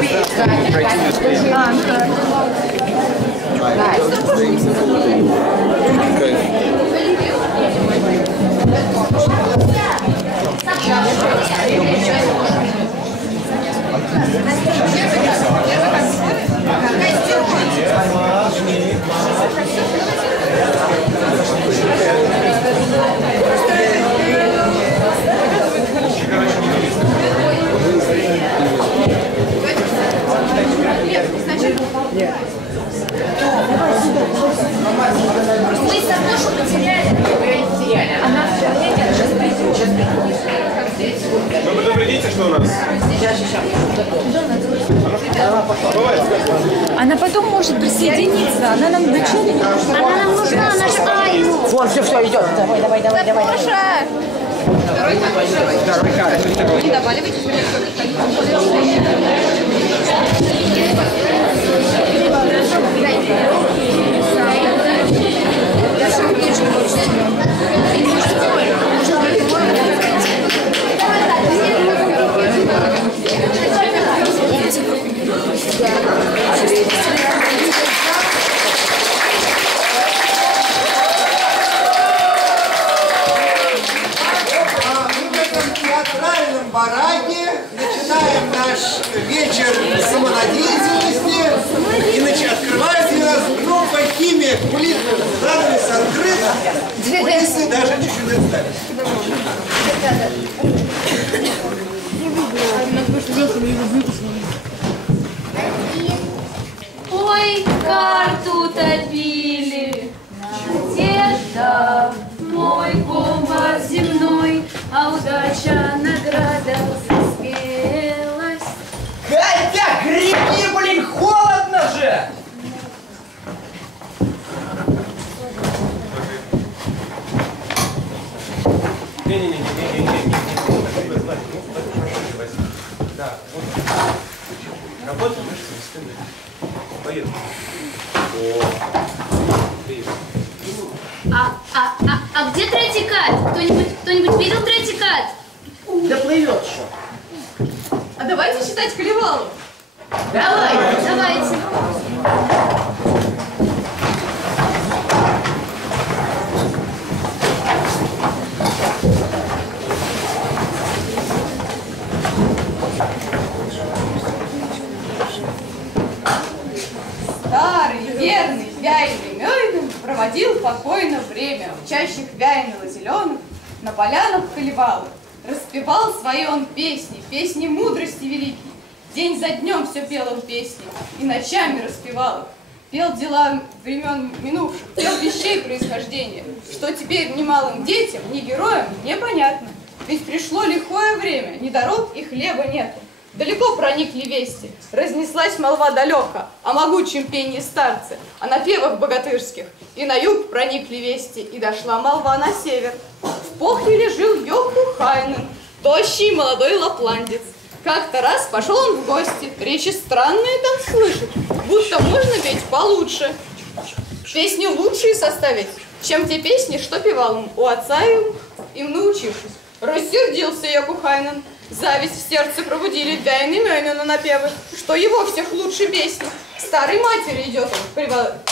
Мы Сатошу потеряли. Она в туалете, сейчас придет. Вы предупредите, что у нас? Она потом может присоединиться. Она нам вначале не нужна. Она нам нужна, она же Аю. Вот, все, идет. Давай. Второй карт. Не доваливайте. Бараке начинаем наш вечер самонадеятельности и открывается у нас группа «Химия». Занавес открыт, кулисы даже чуть-чуть отстали. Ой, карту утопили, надежда, мой компас земной, а удача награда спелась. Катя, греби, блин, холодно же! Да, вот. Работаем, поехали. А где третий кат? Кто-нибудь видел третий кат? Да плывет что. А давайте считать колевалу. Давайте. Старый, верный, вяйный Мёйден проводил покойно время в чащах вяйного-зеленых, на полянах колевалых. Распевал свои он песни, песни мудрости великие. День за днем все пел он песни, и ночами распевал их. Пел дела времен минувших, пел вещей происхождения, что теперь ни малым детям, ни героям непонятно. Ведь пришло лихое время, ни дорог и хлеба нету. Далеко проникли вести, разнеслась молва далеко о могучем пении старцы, о напевах богатырских. И на юг проникли вести, и дошла молва на север. В Похеле жил Йокухайнен, тощий молодой лапландец. Как-то раз пошел он в гости, речи странные там слышит, будто можно петь получше. Песни лучшие составить, чем те песни, что певал он у отца им научившись. Рассердился Йокухайнен. Зависть в сердце пробудили Вяйны Мёйнена напевы, что его всех лучше песни. Старой матери идет он,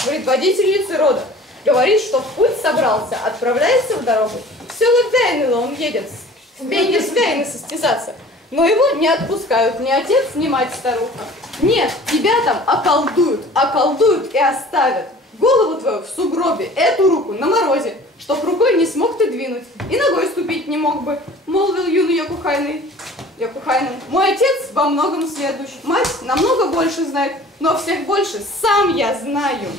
предводительницы рода. Говорит, что в путь собрался, отправляется в дорогу. В село Вяйныло он едет, в пенье с Вяйны состязаться. Но его не отпускают ни отец, ни мать старуха. Нет, тебя там околдуют и оставят. Голову твою в сугробе, эту руку на морозе, чтоб рукой не смог ты двинуть, и ногой ступить не мог бы, молвил юный Йокухайнен. Мой отец во многом сведущ, мать намного больше знает, но всех больше сам я знаю.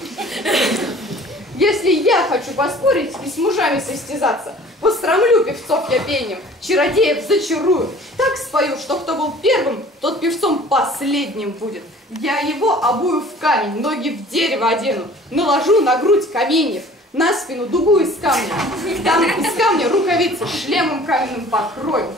Если я хочу поспорить и с мужами состязаться, постромлю певцов я пением, чародеев зачарую, так спою, что кто был первым, тот певцом последним будет. Я его обую в камень, ноги в дерево одену, наложу на грудь каменьев, на спину дугу из камня, там из камня рукавицы шлемом каменным покрою.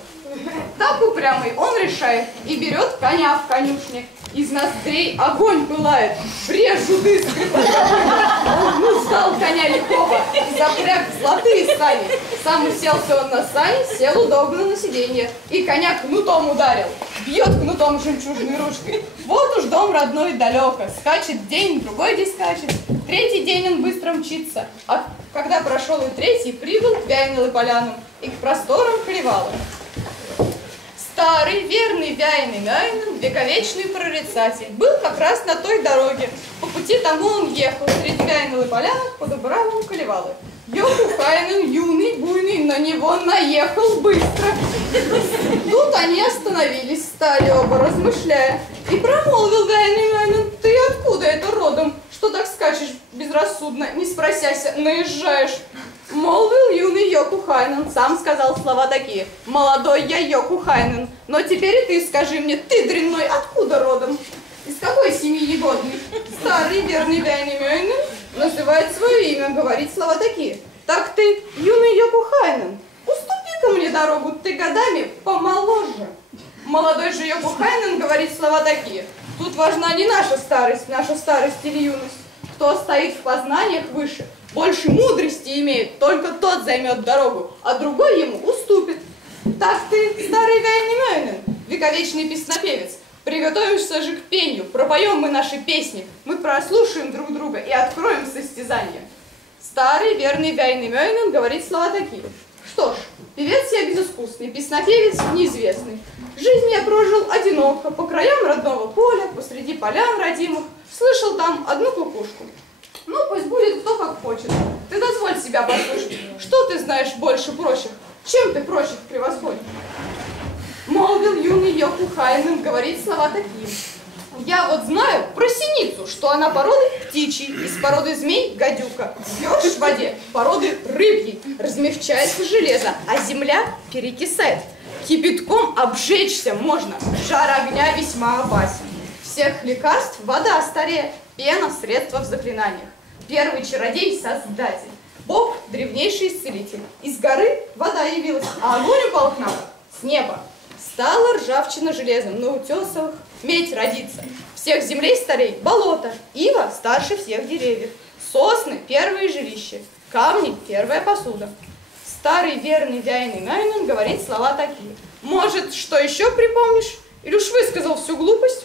Так упрямый он решает и берет коня в конюшне. Из ноздрей огонь пылает, брежут искры под копытом. Он ждал коня лихого, запряг в золотые сани. Сам уселся он на сани, сел удобно на сиденье и коня кнутом ударил. бьет кнутом жемчужной ручкой. Вот уж дом родной далеко, скачет день, другой день скачет, третий день он быстро мчится. А когда прошел и третий, прибыл к Вяйналы полянам и к просторам Клевалам. Старый, верный Вяйный Мяйнен, вековечный прорицатель, был как раз на той дороге. По пути тому он ехал среди Вяйналы полянок по Дубравам Клевалы. Йокухайнен, юный, буйный, на него наехал быстро. Тут они остановились, стали оба размышляя. И промолвил Вяйный Мяйнен: ты откуда это родом, что так скачешь безрассудно, не спросяся, наезжаешь? Молвил юный Йокухайнен, сам сказал слова такие: молодой я Йокухайнен, но теперь и ты скажи мне, ты дрянной, откуда родом? Из какой семьи негодный? Старый верный Вяйный Мяйнен называет свое имя, говорит слова такие: так ты, юный Йокухайнен, уступи-ка мне дорогу, ты годами помоложе. Молодой же Йокухайнен говорит слова такие: тут важна не наша старость или юность. Кто стоит в познаниях выше, больше мудрости имеет, только тот займет дорогу, а другой ему уступит. Так ты, старый Вяйный Мяйнен, вековечный песнопевец, приготовимся же к пению, пропоем мы наши песни, мы прослушаем друг друга и откроем состязание. Старый верный Вяйный Мяйнен говорит слова такие: что ж, певец я безыскусный, песнопевец неизвестный. Жизнь я прожил одиноко, по краям родного поля, посреди полян родимых, слышал там одну кукушку. Ну, пусть будет кто как хочет. Ты дозволь себя послушать. Что ты знаешь больше прочих? Чем ты прочих превосходишь? Молвил юный Йокухайнен, говорит слова такие: я вот знаю про синицу, что она породы птичьей, из породы змей гадюка. Пьешь в воде, породы рыбьей, размягчается железо, а земля перекисает. Кипятком обжечься можно, жар огня весьма опасен. Всех лекарств вода старее, пена — средство в заклинаниях. Первый чародей — создатель, Бог — древнейший исцелитель. Из горы вода явилась, а огонь упал к нам с неба. Стала ржавчина железом, на утесах медь родится. Всех землей старей — болото, ива старше всех деревьев. Сосны — первые жилища, камни — первая посуда. Старый верный Вяйный Мяйнен говорит слова такие: может, что еще припомнишь? Или уж высказал всю глупость?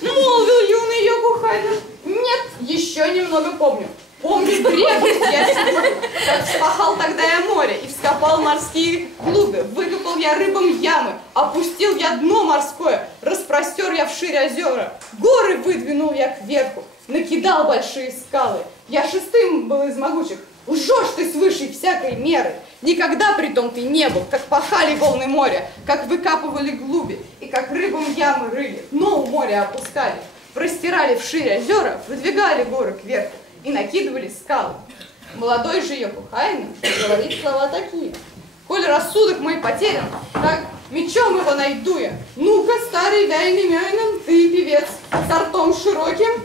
Молвил юный Йокухайнен: нет, еще немного помню. Помню древность я сегодня, как вспахал тогда я море и вскопал морские глубы, выкопал я рыбам ямы, опустил я дно морское, распростер я вширь озера, горы выдвинул я кверху, накидал большие скалы. Я шестым был из могучих. Лжешь ты свыше всякой меры. Никогда притом ты не был, как пахали волны моря, как выкапывали глуби, и как рыбам ямы рыли, дно у моря опускали, простирали вширь озера, выдвигали горы кверху и накидывали скалы. Молодой же Йокухайнен говорит слова такие: коль рассудок мой потерян, так мечом его найду я. Ну-ка, старый Вяйный Мяйнен, ты певец с ртом широким,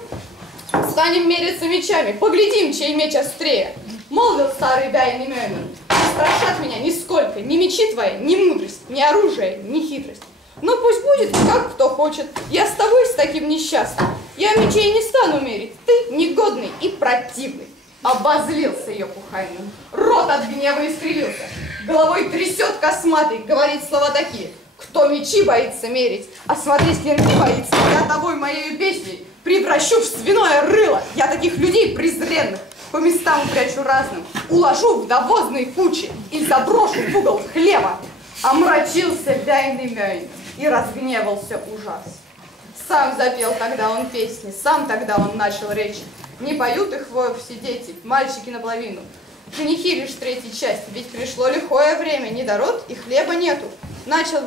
станем мериться мечами, поглядим, чей меч острее. Молвил старый Вяйный Мяйнен: не страшат меня нисколько ни мечи твои, ни мудрость, ни оружие, ни хитрость. Но пусть будет, как кто хочет. Я с тобой с таким несчастным. Я мечей не стану мерить. Ты негодный и противный. Обозлился Йокухайнен. Рот от гнева искривился. Головой трясет косматый, говорит слова такие: кто мечи боится мерить, а смотреть клинки боится, я тобой моею песней превращу в свиное рыло. Я таких людей презренных по местам прячу разным, уложу в довозные кучи и заброшу в угол хлеба. Омрачился Вяйный Мяйнен и разгневался ужас. Сам запел тогда он песни, сам тогда он начал речи. Не поют их вовсе дети, мальчики наполовину. Женихи лишь третьей части, ведь пришло лихое время, ни дород и хлеба нету. Начал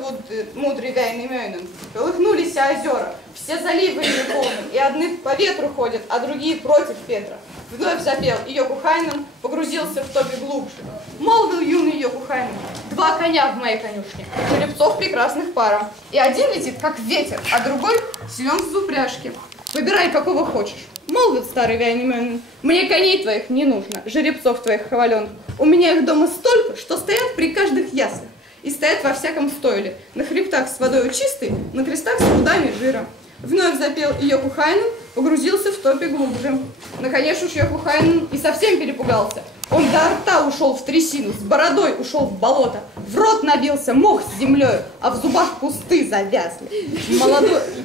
мудрый Вяйный Мяйнен. Колыхнулись озера, все заливы не полны, и одни по ветру ходят, а другие против ветра. Вновь запел, и Йокухайнен погрузился в топе глубже. Молвил юный Йокухайнен: два коня в моей конюшне, жеребцов прекрасных пара, и один летит, как ветер, а другой силен в упряжке. Выбирай, какого хочешь. Молвит старый Вяйный Мяйнен: мне коней твоих не нужно, жеребцов твоих хваленных. У меня их дома столько, что стоят при каждых яслях и стоят во всяком стойле, на хребтах с водой чистой, на крестах с пудами жира. Вновь запел Йокухайнен, погрузился в топе глубже. Наконец уж Йокухайнен и совсем перепугался. Он до рта ушел в трясину, с бородой ушел в болото, в рот набился мох с землей, а в зубах кусты завязли.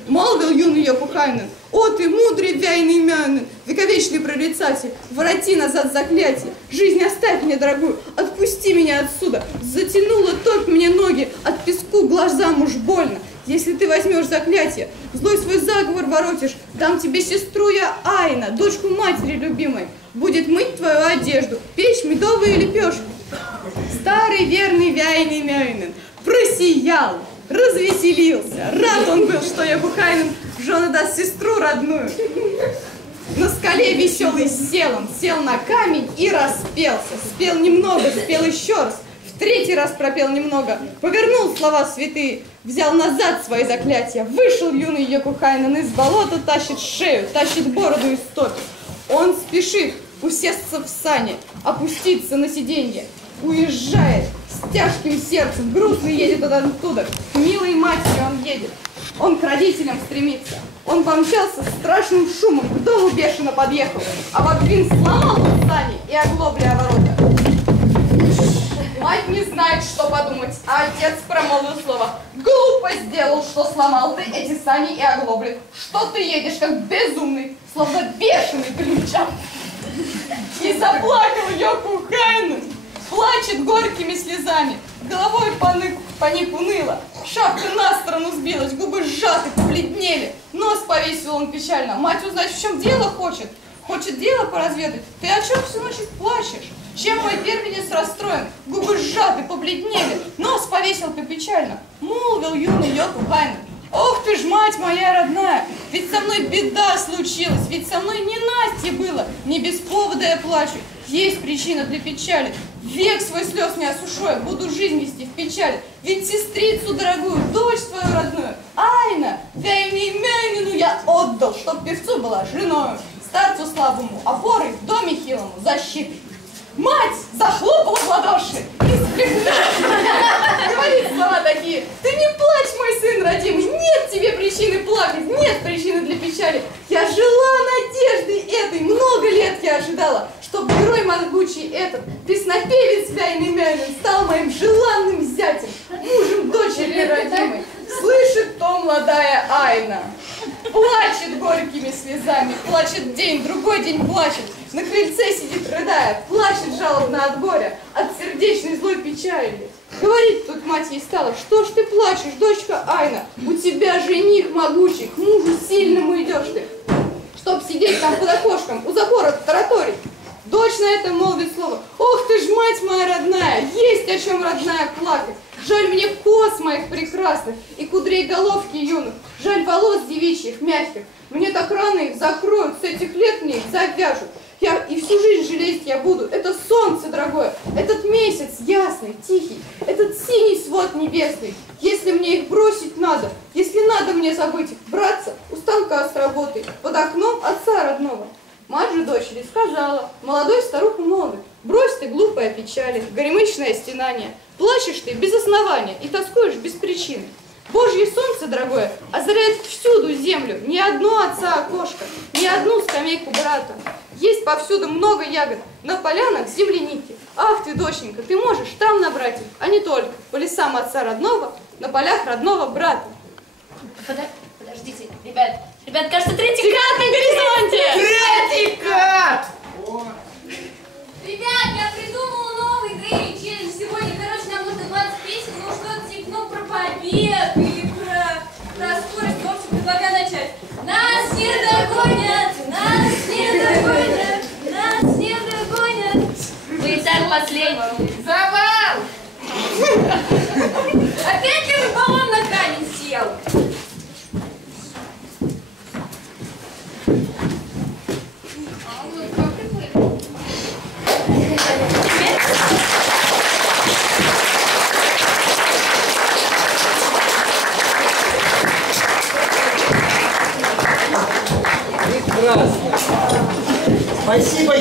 Молвил юный Йокухайнен: «О ты, мудрый вяйный мянин, вековечный прорицатель, вороти назад заклятие, жизнь оставь мне, дорогую, отпусти меня отсюда, затянула топь мне ноги, от песку глазам уж больно. Если ты возьмешь заклятие, злой свой заговор воротишь, дам тебе сестру я Айна, дочку матери любимой, будет мыть твою одежду, печь медовые лепешки». Старый верный вяйный мянин просиял, развеселился. Рад он был, что Йокухайнен в жены даст сестру родную. На скале веселый сел он, сел на камень и распелся. Спел немного, спел еще раз, в третий раз пропел немного, повернул слова святые, взял назад свои заклятия. Вышел юный Йокухайнен из болота, тащит шею, тащит бороду из топи. Он спешит усесться в сани, опуститься на сиденье. Уезжает с тяжким сердцем, грустно едет он оттуда. К милой матери он едет, он к родителям стремится. Он помчался с страшным шумом, к дому бешено подъехал, а Богвин сломал сани и оглобли ворота. Мать не знает, что подумать, а отец промолвил слово: «Глупо сделал, что сломал ты эти сани и оглобли. Что ты едешь, как безумный, словно бешеный ключам». И заплакал Йокухайнен, плачет горькими слезами, головой поник уныло, шапка на сторону сбилась, губы сжаты, побледнели, нос повесил он печально. Мать узнать, в чем дело хочет, хочет дело поразведать. Ты о чем всю ночь плачешь? Чем мой первенец расстроен? Губы сжаты, побледнели, нос повесил печально. Молвил юный Йокухайнен: «Ох ты ж, мать моя родная, ведь со мной беда случилась, ведь со мной ненастье было, не без повода я плачу, есть причина для печали, век свой слез не осушу, я буду жизнь вести в печали, ведь сестрицу дорогую, дочь свою родную, Айна, вяйный мянину я отдал, чтоб певцу была женою, старцу слабому опорой, в доме хилому защитой». Мать захлопала в ладоши и встряхнула. Говорит слова такие: «Ты не плачь, мой сын родимый, нет тебе причины плакать, нет причины для печали. Я жила надеждой этой, много лет я ожидала, чтоб герой могучий этот, песнопевец вяйный мянин, стал моим желанным зятем, мужем дочери родимой». Слышит то молодая Айна, плачет горькими слезами, плачет день, другой день плачет, на крыльце сидит рыдая, плачет жалобно от горя, от сердечной злой печали. Говорит тут мать ей стала: «Что ж ты плачешь, дочка Айна, у тебя жених могучий, к мужу сильному идешь ты, чтоб сидеть там под окошком, у запора тараторить». Дочь на это молвит слово: «Ох ты ж, мать моя родная, есть о чем, родная, плакать. Жаль мне кос моих прекрасных и кудрей головки юных, жаль волос девичьих, мягких. Мне так рано их закроют, с этих лет мне их завяжут. Я и всю жизнь жалеть я буду. Это солнце дорогое, этот месяц ясный, тихий, этот синий свод небесный. Если мне их бросить надо, если надо мне забыть их, браться у станка с работой, под окном отца родного». Мать же дочери сказала, молодой старуху молвит: «Брось ты, глупая печали, горемычное стенание, плачешь ты без основания и тоскуешь без причины. Божье солнце, дорогое, озаряет всюду землю, ни одно отца окошко, ни одну скамейку брата. Есть повсюду много ягод, на полянах земляники. Ах ты, доченька, ты можешь там набрать их, а не только по лесам отца родного, на полях родного брата». Подождите, ребят, кажется, третий кат на горизонте! Третий кат! Ребят, я придумала новый дейли челлендж сегодня. Короче, нам нужно 20 песен, ну что-то типа, про побег или про скорость. В общем, предлагаю начать. Нас не догонят, нас не догонят, нас не догонят. Вы и так последний. Завал! Опять ли баллон на камень сел? Прекрасно. Спасибо,